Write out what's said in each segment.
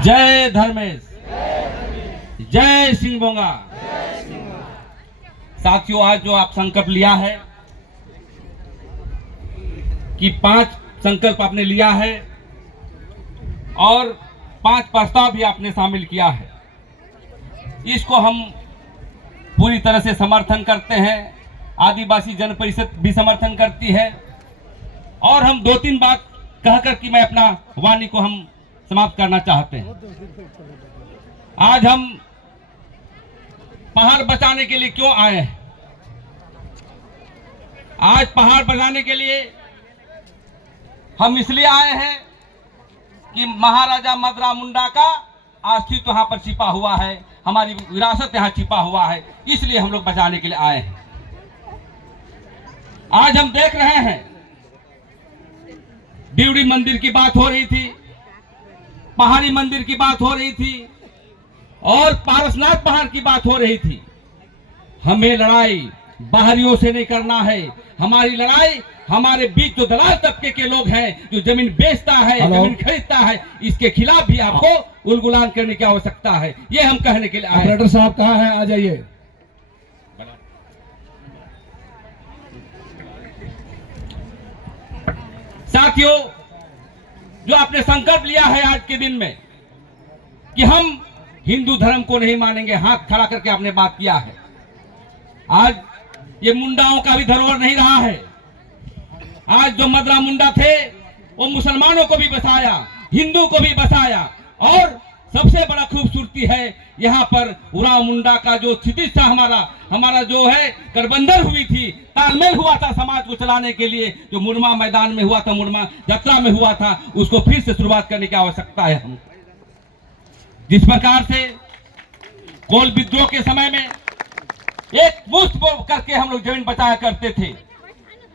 जय धर्मेश, जय सिंह बोंगा। साथियों, आज जो आप संकल्प लिया है कि 5 संकल्प आपने लिया है और 5 प्रस्ताव भी आपने शामिल किया है, इसको हम पूरी तरह से समर्थन करते हैं। आदिवासी जन परिषद भी समर्थन करती है और हम 2-3 बात कहकर कि मैं अपना वाणी को हम समाप्त करना चाहते हैं। आज हम पहाड़ बचाने के लिए क्यों आए हैं? आज पहाड़ बचाने के लिए हम इसलिए आए हैं कि महाराजा मदरा मुंडा का अस्तित्व यहाँ पर छिपा हुआ है, हमारी विरासत यहाँ छिपा हुआ है, इसलिए हम लोग बचाने के लिए आए हैं। आज हम देख रहे हैं डिवड़ी मंदिर की बात हो रही थी, पहाड़ी मंदिर की बात हो रही थी और पारसनाथ पहाड़ की बात हो रही थी। हमें लड़ाई बाहरियों से नहीं करना है, हमारी लड़ाई हमारे बीच जो दलाल तबके के लोग हैं, जो जमीन बेचता है, जमीन खरीदता है, इसके खिलाफ भी आपको उलगुलान करने की आवश्यकता है। ये हम कहने के लिए आए। ऑपरेटर साहब कहाँ हैं? आ जाइए। साथियों, जो आपने संकल्प लिया है आज के दिन में कि हम हिंदू धर्म को नहीं मानेंगे, हाथ खड़ा करके आपने बात किया है। आज ये मुंडाओं का भी धरोहर नहीं रहा है। आज जो मदरा मुंडा थे वो मुसलमानों को भी बसाया, हिंदू को भी बसाया और सबसे बड़ा खूबसूरती है यहाँ पर उराव मुंडा का जो क्षितिज था, हमारा जो है गठबंधन हुई थी, तालमेल हुआ था समाज को चलाने के लिए, जो मुरमा मैदान में हुआ था, मुरमा यात्रा में हुआ था, उसको फिर से शुरुआत करने की आवश्यकता है। हम जिस प्रकार से कोल विद्रोह के समय में एक मुश्त करके हम लोग जमीन बचाया करते थे,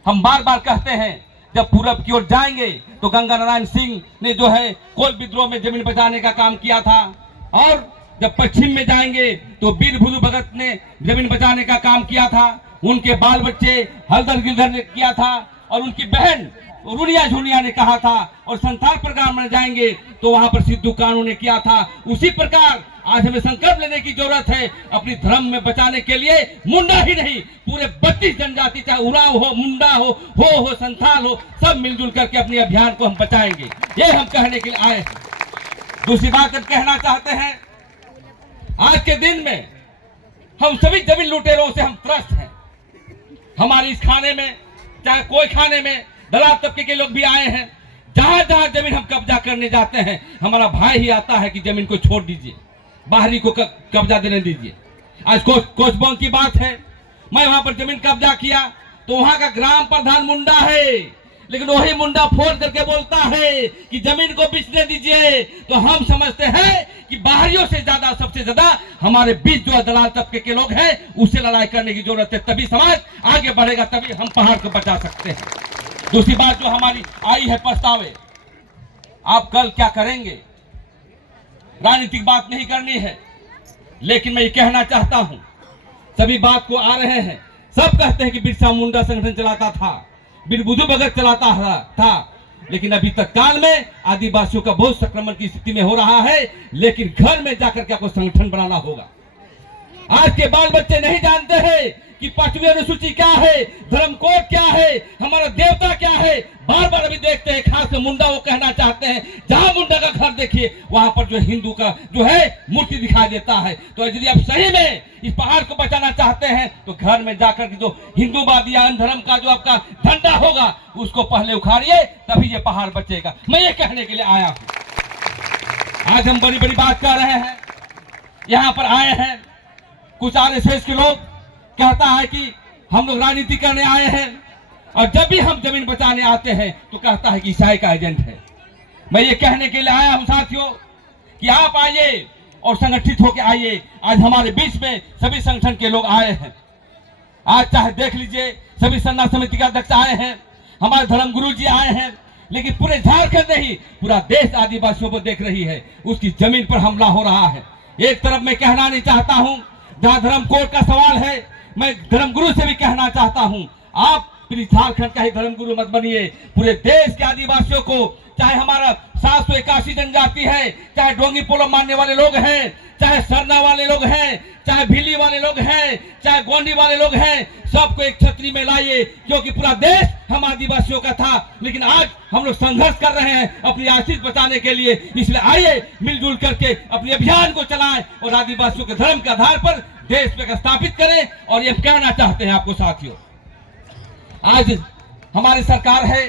हम बार बार कहते हैं जब पूरब की ओर जाएंगे तो गंगा नारायण सिंह ने जो है कोल विद्रोह में जमीन बचाने का काम किया था, और जब पश्चिम में जाएंगे तो वीर भुलू भगत ने जमीन बचाने का काम किया था, उनके बाल बच्चे हलदर गिरधर ने किया था और उनकी बहन रुनिया झुनिया ने कहा था, और संथाल प्रोग्राम में जाएंगे तो वहां पर सिद्धू कानू ने किया था। उसी प्रकार आज हमें संकल्प लेने की जरूरत है अपनी धर्म में बचाने के लिए। मुंडा ही नहीं, पूरे 32 जनजाति, चाहे उराव हो, मुंडा हो संथाल हो, सब मिलजुल करके अपने अभियान को हम बचाएंगे, ये हम कहने के लिए आए हैं। दूसरी बात हम कहना चाहते हैं, आज के दिन में हम सभी जमीन लुटेरों से हम त्रस्त हैं। हमारी इस खाने में, चाहे कोई खाने में, दलाल तबके के लोग भी आए हैं। जहां जहां जमीन हम कब्जा करने जाते हैं, हमारा भाई ही आता है कि जमीन को छोड़ दीजिए, बाहरी को कब्जा देने दीजिए। आज कोचबोंग की बात है, मैं वहां पर जमीन कब्जा किया तो वहां का ग्राम प्रधान मुंडा है, लेकिन वही मुंडा फोन करके बोलता है कि जमीन को बेचने दीजिए। तो हम समझते हैं कि बाहरियों से ज्यादा, सबसे ज्यादा हमारे बीच जो दलाल तबके के लोग हैं, उससे लड़ाई करने की जरूरत है, तभी समाज आगे बढ़ेगा, तभी हम पहाड़ को बचा सकते हैं। दूसरी बात जो हमारी आई है प्रस्ताव, आप कल क्या करेंगे, राजनीतिक बात नहीं करनी है, लेकिन मैं ये कहना चाहता हूं, सभी बात को आ रहे हैं, सब कहते हैं कि बिरसा मुंडा संगठन चलाता था, वीर बुधू भगत चलाता था, लेकिन अभी तक काल में आदिवासियों का बहुत संक्रमण की स्थिति में हो रहा है। लेकिन घर में जाकर के आपको संगठन बनाना होगा। आज के बाल बच्चे नहीं जानते हैं कि 5वीं अनुसूची क्या है, धर्म कोड क्या है, हमारा देवता क्या है। बार बार अभी देखते हैं, खास में मुंडा वो कहना चाहते हैं, जहां मुंडा का घर देखिए वहां पर जो हिंदू का जो है मूर्ति दिखाई देता है। तो यदि आप सही में इस पहाड़ को बचाना चाहते हैं तो घर में जाकर के जो हिंदूवादी या अन्य धर्म का जो आपका झंडा होगा उसको पहले उखाड़िए, तभी ये पहाड़ बचेगा। मैं ये कहने के लिए आया हूं। आज हम बड़ी बड़ी बात कर रहे हैं, यहाँ पर आए हैं कुछ आरएसएस के लोग, कहता है कि हम लोग राजनीति करने आए हैं, और जब भी हम जमीन बचाने आते हैं तो कहता है कि ईसाई का एजेंट है। मैं ये कहने के लिए आया हूं साथियों कि आप आइए और संगठित होकर आइए। आज हमारे बीच में सभी संगठन के लोग आए हैं। आज चाहे देख लीजिए, सभी सन्ना समिति के अध्यक्ष आए हैं, हमारे धर्म गुरु जी आए हैं, लेकिन पूरे झारखंड नहीं, पूरा देश आदिवासियों को देख रही है, उसकी जमीन पर हमला हो रहा है। एक तरफ मैं कहना नहीं चाहता हूं, जहां धर्म कोड का सवाल है, मैं धर्मगुरु से भी कहना चाहता हूं, आप झारखंड का ही धर्मगुरु मत बनिए। पूरे देश के आदिवासियों को, चाहे हमारा 781 जनजाति है, चाहे डोंगी पोलो मानने वाले लोग हैं, चाहे सरना वाले लोग हैं, चाहे भिल्ली वाले लोग हैं, चाहे गोंडी वाले लोग हैं, सबको एक छतरी में लाइए, क्योंकि पूरा देश हम आदिवासियों का था। लेकिन आज हम लोग संघर्ष कर रहे हैं अपनी आशीष बचाने के लिए। इसलिए आइए मिलजुल करके अपने अभियान को चलाएं और आदिवासियों के धर्म के आधार पर देश पे स्थापित करें। और ये कहना चाहते हैं आपको साथियों, आज हमारी सरकार है,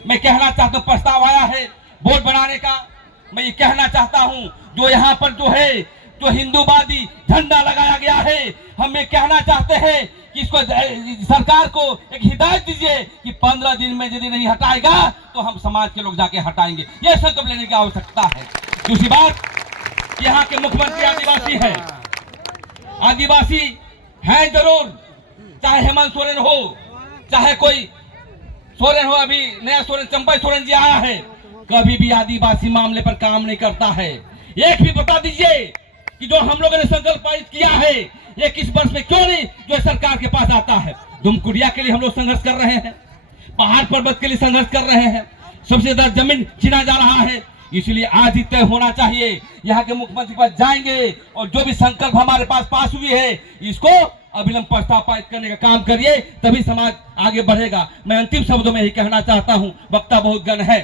मैं कहना चाहता हूं प्रस्ताव आया है बोर्ड बनाने का। मैं ये कहना चाहता हूं जो यहाँ पर जो है जो हिंदूवादी झंडा लगाया गया है, हम ये कहना चाहते हैं कि इसको सरकार को एक हिदायत दीजिए कि 15 दिन में यदि नहीं हटाएगा तो हम समाज के लोग जाके हटाएंगे। ये संकल्प लेने की आवश्यकता है। दूसरी बात, यहाँ के मुख्यमंत्री आदिवासी है, आदिवासी है जरूर, चाहे हेमंत सोरेन हो, चाहे कोई सोरेन हो, अभी नया सोरेन चंपा सोरेन जी आया है, कभी भी आदिवासी मामले पर काम नहीं करता है। एक भी बता दीजिए कि जो हम लोगों ने संकल्प पारित किया है ये किस वर्ष में क्यों नहीं जो सरकार के पास आता है। दुमकुड़िया के लिए हम लोग संघर्ष कर रहे हैं, पहाड़ पर्वत के लिए संघर्ष कर रहे हैं, सबसे ज्यादा जमीन छीना जा रहा है। इसलिए आज ही तय होना चाहिए, यहाँ के मुख्यमंत्री के पास जाएंगे और जो भी संकल्प हमारे पास हुई है इसको अविलंब प्रस्ताव पारित करने का काम करिए, तभी समाज आगे बढ़ेगा। मैं अंतिम शब्दों में ही कहना चाहता हूँ, वक्ता बहुत गण है,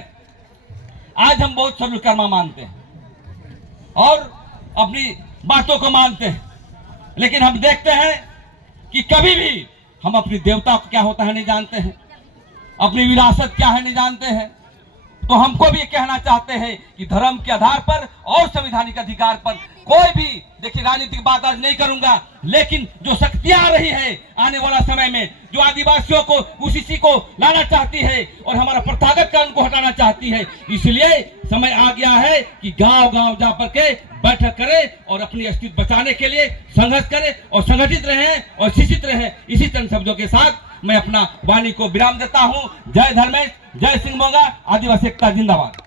आज हम बहुत सर्वकर्मा मानते हैं और अपनी बातों को मानते हैं, लेकिन हम देखते हैं कि कभी भी हम अपनी देवता को क्या होता है नहीं जानते हैं, अपनी विरासत क्या है नहीं जानते हैं। तो हमको भी कहना चाहते हैं कि धर्म के आधार पर और संवैधानिक अधिकार पर कोई भी, देखिए राजनीतिक बात आज नहीं करूंगा, लेकिन जो शक्तियां आ रही है आने वाला समय में, जो आदिवासियों को उसी को लाना चाहती है और हमारा प्रथागत कानून को हटाना चाहती है, इसलिए समय आ गया है कि गांव गांव जा कर के बैठक करें और अपनी अस्तित्व बचाने के लिए संघर्ष करें और संगठित रहें और शिक्षित रहें। इसी चंद शब्दों के साथ मैं अपना वाणी को विराम देता हूं। जय धर्मेश, जय सिंह मोगा, आदिवासी एकता जिंदाबाद।